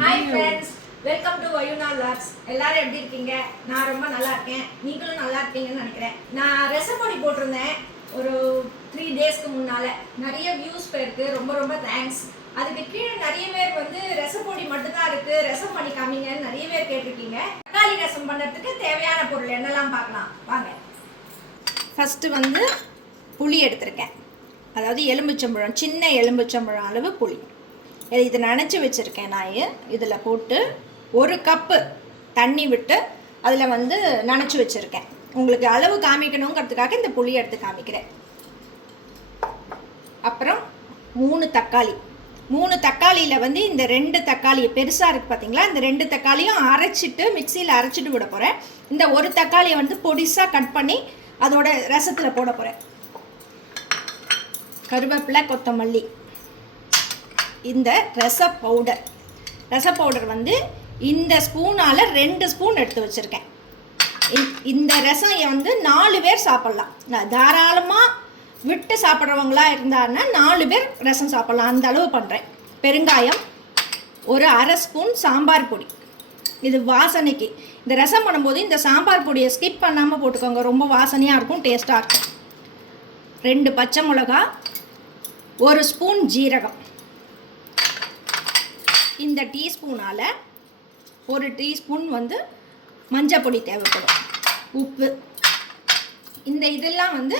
Hi friends, welcome to Vayuna Vlogs. எல்லாரும் எப்படி இருக்கீங்க? நான் ரொம்ப நல்லா இருக்கேன். நீங்களும் நல்லா இருக்கீங்கன்னு நினைக்கிறேன். நான் ரெசிபி போட்டிருந்தேன் ஒரு 3 டேஸ்க்கு முன்னால. நிறைய வியூஸ் போயிருக்கு. ரொம்ப தேங்க்ஸ். அதுக்கு கீழே நிறைய பேர் வந்து ரெசிபி மட்டும் தான் இருக்கு. ரசம் பண்ணி காமிங்கன்னு நிறைய பேர் கேட்டிருக்கீங்க. தக்காளி ரசம் பண்ணுறதுக்கு தேவையான பொருள் என்னெல்லாம் பார்க்கலாம். வாங்க. ஃபர்ஸ்ட் வந்து புளி எடுத்திருக்கேன். அதாவது எலும்புச்சம்பழம், சின்ன எலும்புச்சம்பழம் அளவு புளி. இதை நனைச்சி வச்சுருக்கேன். நான் இதில் போட்டு 1 கப்பு தண்ணி விட்டு அதில் வந்து நனைச்சி வச்சுருக்கேன். உங்களுக்கு அளவு காமிக்கணுங்கிறதுக்காக இந்த புளி எடுத்து காமிக்கிறேன். அப்புறம் 3 தக்காளியில் வந்து இந்த 2 தக்காளி பெருசாக இருக்குது பார்த்தீங்களா, இந்த 2 தக்காளியும் அரைச்சிட்டு மிக்சியில் அரைச்சிட்டு விட போகிறேன். இந்த 1 தக்காளியை வந்து பொடிசாக கட் பண்ணி அதோட ரசத்தில் போட போகிறேன். கருவேப்பிலை, கொத்தமல்லி, இந்த ரச பவுடர் வந்து இந்த ஸ்பூனால் 2 ஸ்பூன் எடுத்து வச்சுருக்கேன். இந்த ரசம் வந்து 4 பேர் சாப்பிட்லாம். நான் தாராளமாக விட்டு சாப்பிட்றவங்களா இருந்தாருன்னா 4 பேர் ரசம் சாப்பிட்லாம், அந்த அளவு பண்ணுறேன். பெருங்காயம், ஒரு 1/2 ஸ்பூன் சாம்பார் பொடி. இது வாசனைக்கு. இந்த ரசம் பண்ணும்போது இந்த சாம்பார் பொடியை ஸ்கிப் பண்ணாமல் போட்டுக்கோங்க, ரொம்ப வாசனையாக இருக்கும், டேஸ்ட்டாக இருக்கும். 2 பச்சை மிளகா, 1 ஸ்பூன் ஜீரகம். இந்த டீஸ்பூனால் 1 டீஸ்பூன் வந்து மஞ்சள் பொடி தேவைப்படும். உப்பு. இதெல்லாம் வந்து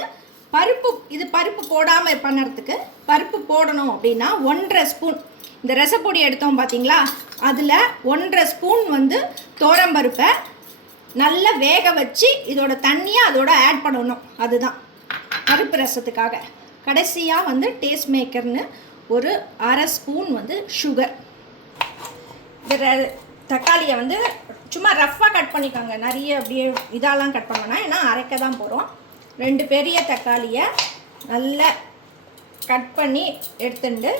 பருப்பு போடாமல் பண்ணுறதுக்கு. பருப்பு போடணும் அப்படின்னா 1/2 ஸ்பூன் இந்த ரசப்பொடி எடுத்தோம் பார்த்தீங்களா, அதில் 1/2 ஸ்பூன் வந்து தோரம்பருப்பை நல்லா வேக வச்சு இதோட தண்ணியை அதோட ஆட் பண்ணணும். அதுதான் பருப்பு ரசத்துக்காக. கடைசியாக வந்து டேஸ்ட் மேக்கர்னு ஒரு 1/2 ஸ்பூன் வந்து சுகர். இந்த தக்காளியை வந்து சும்மா ரஃப்பாக கட் பண்ணிக்கோங்க, நிறைய அப்படியே இதெல்லாம் கட் பண்ணோன்னா, ஏன்னா அரைக்க தான் போகிறோம். 2 பெரிய தக்காளியை நல்லா கட் பண்ணி எடுத்துட்டு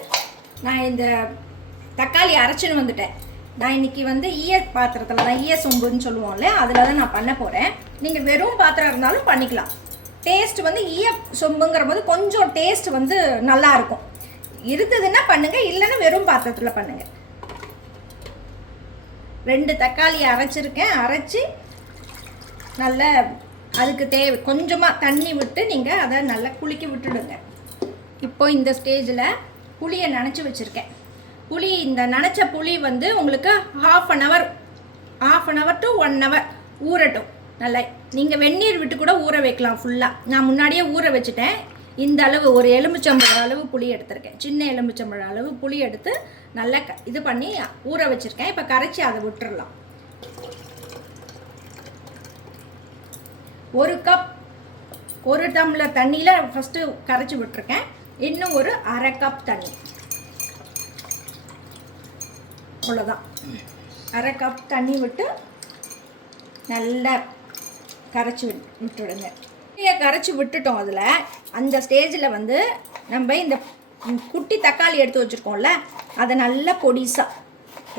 நான் இந்த தக்காளி அரைச்சின்னு வந்துட்டேன். நான் இன்றைக்கி வந்து பாத்திரத்தில் தான், சொம்புன்னு சொல்லுவோம்ல, அதில் தான் நான் பண்ண போகிறேன். நீங்கள் வெறும் பாத்திரம் இருந்தாலும் பண்ணிக்கலாம். டேஸ்ட் வந்து சொம்புங்கிற போது கொஞ்சம் டேஸ்ட் வந்து நல்லாயிருக்கும். இருந்ததுன்னா பண்ணுங்கள், இல்லைன்னா வெறும் பாத்திரத்தில் பண்ணுங்கள். 2 தக்காளி அரைச்சிருக்கேன். அரைச்சி நல்லா அதுக்கு கொஞ்சமாக தண்ணி விட்டு நீங்கள் அதை நல்லா குலுக்கி விட்டுடுங்க. இப்போ இந்த ஸ்டேஜில் புளியை நனைச்சி வச்சுருக்கேன். இந்த நனைச்ச புளி வந்து உங்களுக்கு half an hour to 1 hour ஊறட்டும். நல்லா நீங்கள் வெந்நீர் விட்டு கூட ஊற வைக்கலாம் ஃபுல்லாக. நான் முன்னாடியே ஊற வச்சுட்டேன். இந்த அளவு ஒரு எலுமிச்சம்பழம் அளவு புளி எடுத்திருக்கேன். சின்ன எலுமிச்சம்பழம் அளவு புளி எடுத்து நல்லா இது பண்ணி ஊற வச்சுருக்கேன். இப்போ கரைச்சி அதை விட்டுடலாம். 1 கப் 1 டம்ளர் தண்ணியில் ஃபஸ்ட்டு கரைச்சி விட்டுருக்கேன். இன்னும் ஒரு 1/2 கப் தண்ணி, அவ்வளோதான். 1/2 கப் தண்ணி விட்டு நல்லா கரைச்சி விட்டுடுங்க. கரைச்சி விட்டுட்டோம். அதில் அந்த ஸ்டேஜில் வந்து நம்ம இந்த குட்டி தக்காளி எடுத்து வச்சுருக்கோம்ல, அதை நல்லா பொடிசாக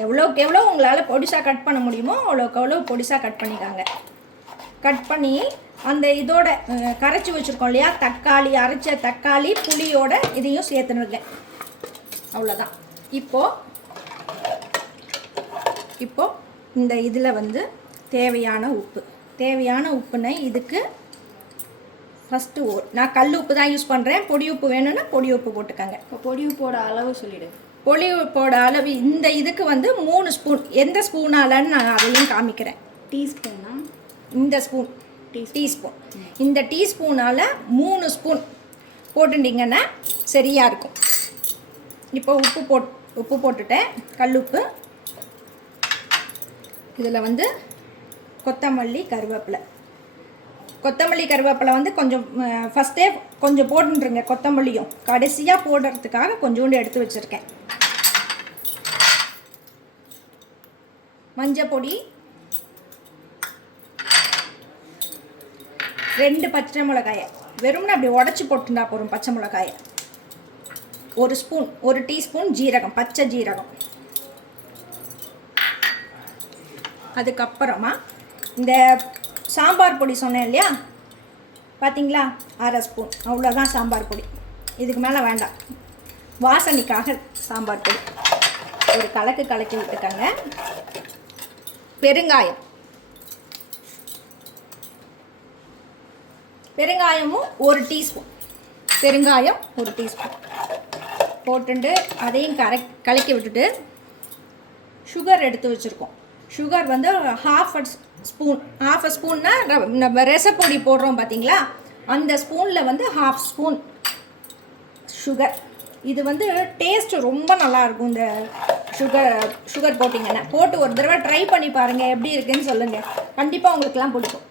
எவ்வளோக்கு எவ்வளோ உங்களால் பொடிசாக கட் பண்ண முடியுமோ அவ்வளோக்கு அவ்வளோ பொடிசாக கட் பண்ணிக்காங்க. கட் பண்ணி அந்த இதோட கரைச்சி வச்சுருக்கோம் இல்லையா, தக்காளி, அரைச்ச தக்காளி புளியோட இதையும் சேர்த்துனுங்க. அவ்வளோதான். இப்போது இந்த இதில் வந்து தேவையான உப்புனை இதுக்கு ஃபஸ்ட்டு நான் கல் உப்பு தான் யூஸ் பண்ணுறேன். பொடி உப்பு வேணும்னா பொடி உப்பு போட்டுக்கோங்க. இப்போ பொடி உப்போட அளவு சொல்லிவிடு. பொடி உப்போட அளவு இந்த இதுக்கு வந்து 3 ஸ்பூன். எந்த ஸ்பூனாலன்னு நான் அதையும் காமிக்கிறேன். டீஸ்பூன்னா இந்த ஸ்பூன் டீஸ்பூன். இந்த டீஸ்பூனால் 3 ஸ்பூன் போட்டுட்டிங்கன்னா சரியாக இருக்கும். இப்போ உப்பு போட்டுட்டேன், கல் உப்பு. இதில் வந்து கொத்தமல்லி கருவேப்பிலை வந்து கொஞ்சம் ஃபஸ்ட்டே கொஞ்சம் போட்டுருங்க. கொத்தமல்லியும் கடைசியாக போடுறதுக்காக கொஞ்சோண்டு எடுத்து வச்சுருக்கேன். மஞ்சள் பொடி, 2 பச்சை மிளகாயை வெறும்னா அப்படி உடச்சி போட்டுண்டா போகிறோம். பச்சை மிளகாயை 1 ஸ்பூன், 1 டீஸ்பூன் ஜீரகம், பச்சை ஜீரகம். அதுக்கப்புறமா இந்த சாம்பார் பொடி சொன்னேன் இல்லையா, பார்த்தீங்களா, 1/2 ஸ்பூன். அவ்வளோதான் சாம்பார் பொடி. இதுக்கு மேலே வேண்டாம், வாசனைக்காக சாம்பார் பொடி. ஒரு கலக்கி விட்டுக்கங்க. பெருங்காயமும் 1 டீஸ்பூன், பெருங்காயம் 1 டீஸ்பூன் போட்டுட்டு அதையும் கலக்கி விட்டுட்டு சுகர் எடுத்து வச்சுருக்கோம். சுகர் வந்து ஹாஃப் அ ஸ்பூன்னா நம்ம ரசப்பொடி போடுறோம் பார்த்தீங்களா, அந்த ஸ்பூனில் வந்து ½ ஸ்பூன் சுகர். இது வந்து டேஸ்ட்டு ரொம்ப நல்லாயிருக்கும். இந்த சுகர் போட்டிங்கன்னா போட்டு ஒரு தடவை ட்ரை பண்ணி பாருங்கள், எப்படி இருக்குன்னு சொல்லுங்கள். கண்டிப்பாக உங்களுக்குலாம் பிடிக்கும்.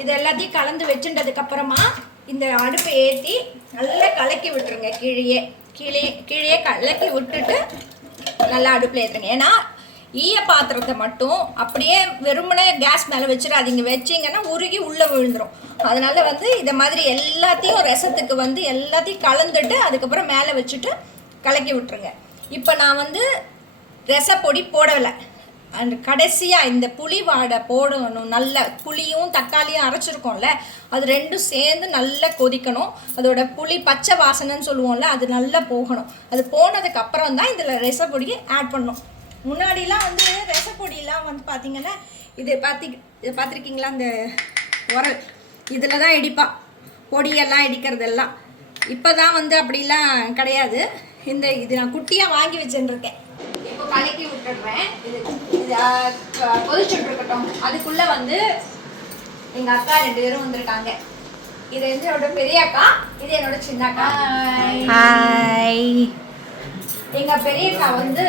இது எல்லாத்தையும் கலந்து வச்சுட்டதுக்கப்புறமா இந்த அடுப்பை ஏற்றி நல்லா கலக்கி விட்டுருங்க. கீழே கலக்கி விட்டுட்டு நல்லா அடுப்பில் ஏற்றுங்க. ஏன்னா ஈய பாத்திரத்தை மட்டும் அப்படியே வெறுமனே கேஸ் மேலே வச்சிடாதீங்க. வச்சிங்கன்னா உருகி உள்ளே விழுந்துடும். அதனால் வந்து இதை மாதிரி எல்லாத்தையும் ரசத்துக்கு வந்து எல்லாத்தையும் கலந்துட்டு அதுக்கப்புறம் மேலே வச்சுட்டு கலக்கி விட்டுருங்க. இப்போ நான் வந்து ரசப்பொடி போடலை. அண்ட் கடைசியாக இந்த புளி வாடை போடணும். நல்ல புளியும் தக்காளியும் அரைச்சிருக்கோம்ல, அது ரெண்டும் சேர்ந்து நல்லா கொதிக்கணும். அதோட புளி பச்சை வாசனைன்னு சொல்லுவோம்ல, அது நல்லா போகணும். அது போனதுக்கு அப்புறம் தான் இதில் ரசப்பொடியை ஆட் பண்ணணும். முன்னாடிலாம் வந்து ரசப்பொடியெலாம் வந்து பார்த்திங்கன்னா இது பார்த்துருக்கீங்களா, இந்த உரல் இதில் தான் இடிப்பா பொடியெல்லாம் இடிக்கிறதெல்லாம். இப்போ தான் வந்து அப்படிலாம் கிடையாது. இது நான் குட்டியாக வாங்கி வச்சுருக்கேன். இப்போ கலக்கி விட்டுடுறேன். இது கொதிச்சுட்டு இருக்கட்டும். அதுக்குள்ளே வந்து எங்கள் அக்கா 2 பேரும் வந்திருக்காங்க. இது வந்து என்னோட பெரிய அக்கா, இது என்னோட சின்ன அக்கா. ஹாய். எங்கள் பெரிய அக்கா வந்து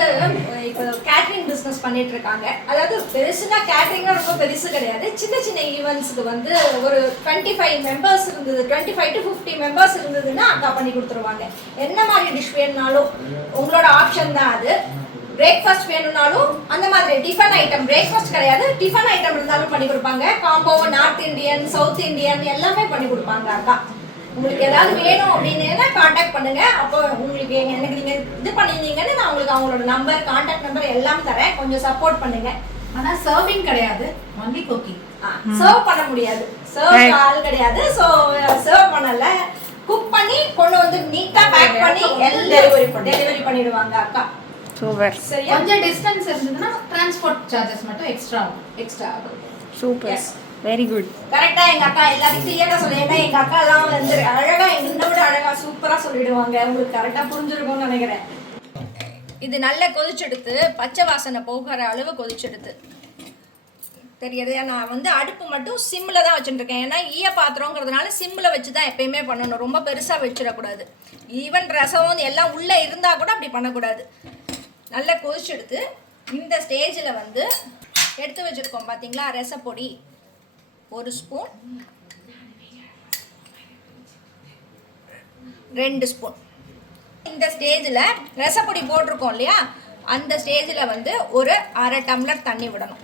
இப்போ கேட்ரிங் பிஸ்னஸ் பண்ணிட்டு இருக்காங்க. அதாவது பெருசுனா கேட்ரிங்னா ரொம்ப பெருசு கிடையாது. சின்ன சின்ன ஈவெண்ட்ஸுக்கு வந்து ஒரு 25 மெம்பர்ஸ் இருந்தது, 25 to 50 மெம்பர்ஸ் இருந்ததுன்னா அக்கா பண்ணி கொடுத்துருவாங்க. என்ன மாதிரி டிஷ் வேணும்னாலும் உங்களோட ஆப்ஷன் தான் அது. பிரேக்ஃபாஸ்ட் வேணும்னாலும் அந்த மாதிரி டிஃபன் ஐட்டம், பிரேக்ஃபாஸ்ட் கிடையாது, டிஃபன் ஐட்டம் இருந்தாலும் பண்ணி கொடுப்பாங்க. Combo north Indian, south Indian எல்லாமே பண்ணி கொடுப்பாங்க அக்கா. உங்களுக்கு ஏதாவது வேணும் அப்படின்னு காண்டாக்ட் பண்ணுங்க. அப்போ உங்களுக்கு எனக்கு நீங்கள் இது பண்ணியிருந்தீங்கன்னு நான் உங்களுக்கு அவங்களோட நம்பர், காண்டாக்ட் நம்பர் எல்லாம் தரேன். கொஞ்சம் சப்போர்ட் பண்ணுங்க. ஆனால் சர்விங் கிடையாது, ஒன்லி குக்கிங். சர்வ் பண்ண முடியாது, சர்வ் ஆள் கிடையாது. ஸோ சர்வ் பண்ணல, குக் பண்ணி கொண்டு வந்து நீட்டாக பேக் பண்ணி எல்லாம் டெலிவரி பண்ணிடுவாங்க அக்கா. சூப்பர். சரி, கொஞ்சம் டிஸ்டன்ஸ் இருந்ததுன்னா டிரான்ஸ்போர்ட் சார்ஜஸ் மட்டும் எக்ஸ்ட்ரா ஆகும். Super, very good. கரெக்டா எங்க அக்கா எல்லாத்தையும் கிளியரா சொல்லிடுங்க. எங்க அக்கா எல்லாம் வந்து அழகா, என்னை விட அழகா சூப்பரா சொல்லிடுவாங்க. உங்களுக்கு கரெக்டா புரிஞ்சிருக்கும்னு நினைக்கிறேன். இது நல்லா கொதிச்செடுத்து பச்சை வாசனை போகிற அளவு கொதிச்செடுத்து தெரியுது. நான் வந்து அடுப்பு மட்டும் சிம்மில் தான் வச்சுட்டு இருக்கேன். ஏன்னா ஈய பாத்திரங்கிறதுனால சிம்மில் வச்சு தான் எப்பயுமே பண்ணணும். ரொம்ப பெருசாக வச்சிடக்கூடாது. ஈவன் ரசம் எல்லாம் உள்ளே இருந்தால் கூட அப்படி பண்ணக்கூடாது. நல்லா கொதிச்செடுத்து இந்த ஸ்டேஜில் வந்து எடுத்து வச்சுருக்கோம் பார்த்தீங்களா ரசப்பொடி, 1 ஸ்பூன், 2 ஸ்பூன். இந்த ஸ்டேஜில் ரசப்பொடி போட்டிருக்கோம் இல்லையா, அந்த ஸ்டேஜில் வந்து ஒரு 1/2 டம்ளர் தண்ணி விடணும்.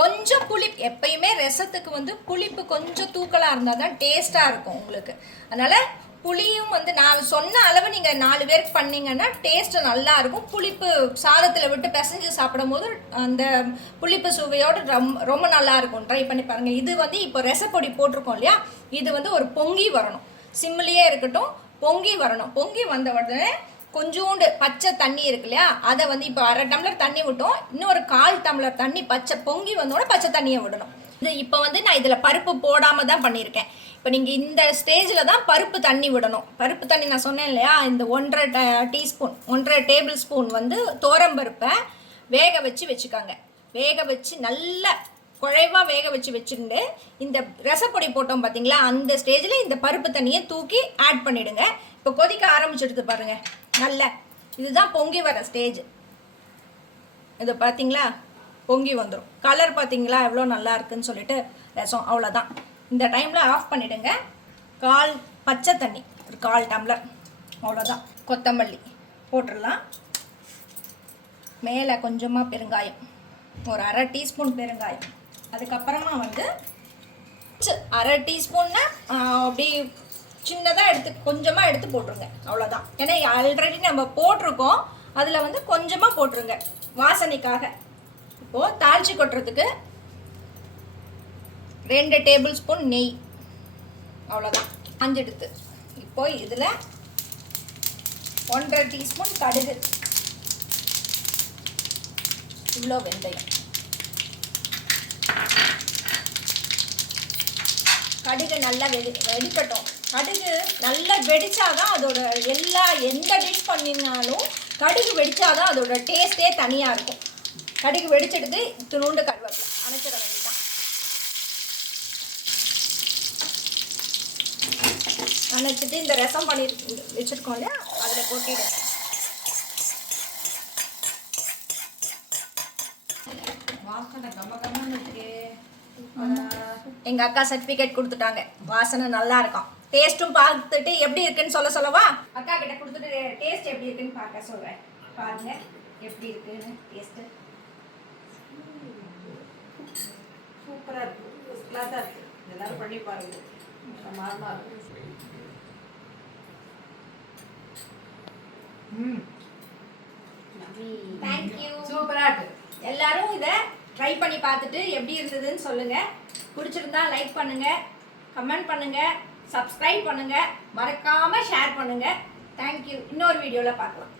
கொஞ்சம் புளிப்பு, எப்பயுமே ரசத்துக்கு வந்து புளிப்பு கொஞ்சம் தூக்கலாக இருந்தால் தான் டேஸ்ட்டாக இருக்கும் உங்களுக்கு. அதனால் புளியும் வந்து நான் சொன்ன அளவு நீங்கள் 4 பேருக்கு பண்ணிங்கன்னா டேஸ்ட்டு நல்லாயிருக்கும். புளிப்பு சாதத்தில் விட்டு பிசைஞ்சு சாப்பிடும் போது அந்த புளிப்பு சுவையோடு ரொம்ப நல்லாயிருக்கும். ட்ரை பண்ணி பாருங்கள். இது வந்து இப்போ ரசப்பொடி போட்டிருக்கோம் இல்லையா, இது வந்து ஒரு பொங்கி வரணும். சிம்மிலேயே இருக்கட்டும், பொங்கி வரணும். பொங்கி வந்த உடனே கொஞ்சோண்டு பச்சை தண்ணி இருக்கு இல்லையா, அதை வந்து இப்போ 1/2 டம்ளர் தண்ணி விட்டோம். இன்னும் ஒரு 1/4 டம்ளர் தண்ணி பொங்கி வந்தோட பச்சை தண்ணியை விடணும். இது இப்போ வந்து நான் இதில் பருப்பு போடாமல் தான் பண்ணியிருக்கேன். இப்போ நீங்கள் இந்த ஸ்டேஜில் தான் பருப்பு தண்ணி விடணும். பருப்பு தண்ணி நான் சொன்னேன் இல்லையா, இந்த 1/2 டேபிள் ஸ்பூன் வந்து தோரம்பருப்பை வேக வச்சுக்காங்க. வேக வச்சு நல்லா குழைவாக வேக வச்சுருந்து இந்த ரசப்பொடி போட்டோம் பார்த்தீங்களா, அந்த ஸ்டேஜில் இந்த பருப்பு தண்ணியை தூக்கி ஆட் பண்ணிவிடுங்க. இப்போ கொதிக்க ஆரம்பிச்சுடுது பாருங்கள். நல்ல இதுதான் பொங்கி வர ஸ்டேஜ். இது பார்த்தீங்களா, பொங்கி வந்துடும். கலர் பார்த்தீங்களா எவ்வளோ நல்லா இருக்குன்னு சொல்லிட்டு ரசம். அவ்வளோதான். இந்த டைமில் ஆஃப் பண்ணிவிடுங்க. பச்சை தண்ணி ஒரு 1/4 டம்ளர், அவ்வளோதான். கொத்தமல்லி போட்டுடலாம். மேலே கொஞ்சமாக பெருங்காயம், ஒரு 1/2 டீஸ்பூன் பெருங்காயம். அதுக்கப்புறமா வந்து 1/2 டீஸ்பூன்னா அப்படி சின்னதாக கொஞ்சமாக எடுத்து போட்டுருங்க. அவ்வளோதான். ஏன்னா ஆல்ரெடி நம்ம போட்டிருக்கோம், அதில் வந்து கொஞ்சமாக போட்டுருங்க வாசனைக்காக. இப்போது தாளிச்சு கொட்டுறதுக்கு 2 டேபிள் ஸ்பூன் நெய், அவ்வளோதான். எடுத்து இப்போ இதில் 1/2 டீஸ்பூன் கடுகு, இவ்வளோ வெந்தயம். கடுகு நல்லா வெடிக்கட்டும். கடுகு நல்லா வெடிச்சாதான் அதோட எந்த டிஷ் பண்ணினாலும் கடுகு வெடிச்சாதான் அதோட டேஸ்ட்டே தனியாக இருக்கும். கடுகு வெடிச்சிடுது, துணுண்டு கருவேப்பிலை அணைச்சிட வேண்டியதான். அணைச்சிட்டு இந்த ரசம் பண்ணி வச்சுருக்கோம் இல்லையா, அதில் கொட்டிடுங்க. எங்க அக்கா சர்டிபிகேட் கொடுத்துட்டாங்க, வாசனை நல்லா இருக்கும். டேஸ்ட்டும் பார்த்துட்டு எப்படி இருக்குன்னு சொல்லவா? அக்கா கிட்ட கொடுத்துட்டு டேஸ்ட் எப்படி இருக்குன்னு பார்க்க சொல்றேன். பாருங்க எப்படி இருக்குன்னு டேஸ்ட். சூப்பரா இருக்கு, கிளாஸா இருக்கு. எல்லாரும் பண்ணி பாருங்க. மாமா தேங்க்யூ. சூப்பரா இருக்கு. எல்லாரும் இதை ட்ரை பண்ணி பார்த்துட்டு எப்படி இருந்ததுன்னு சொல்லுங்க. பிடிச்சிருந்தா லைக் பண்ணுங்க, கமெண்ட் பண்ணுங்க, சப்ஸ்கிரைப் பண்ணுங்க, மறக்காம ஷேர் பண்ணுங்க. தேங்க்யூ. இன்னொரு வீடியோவில் பார்க்கலாம்.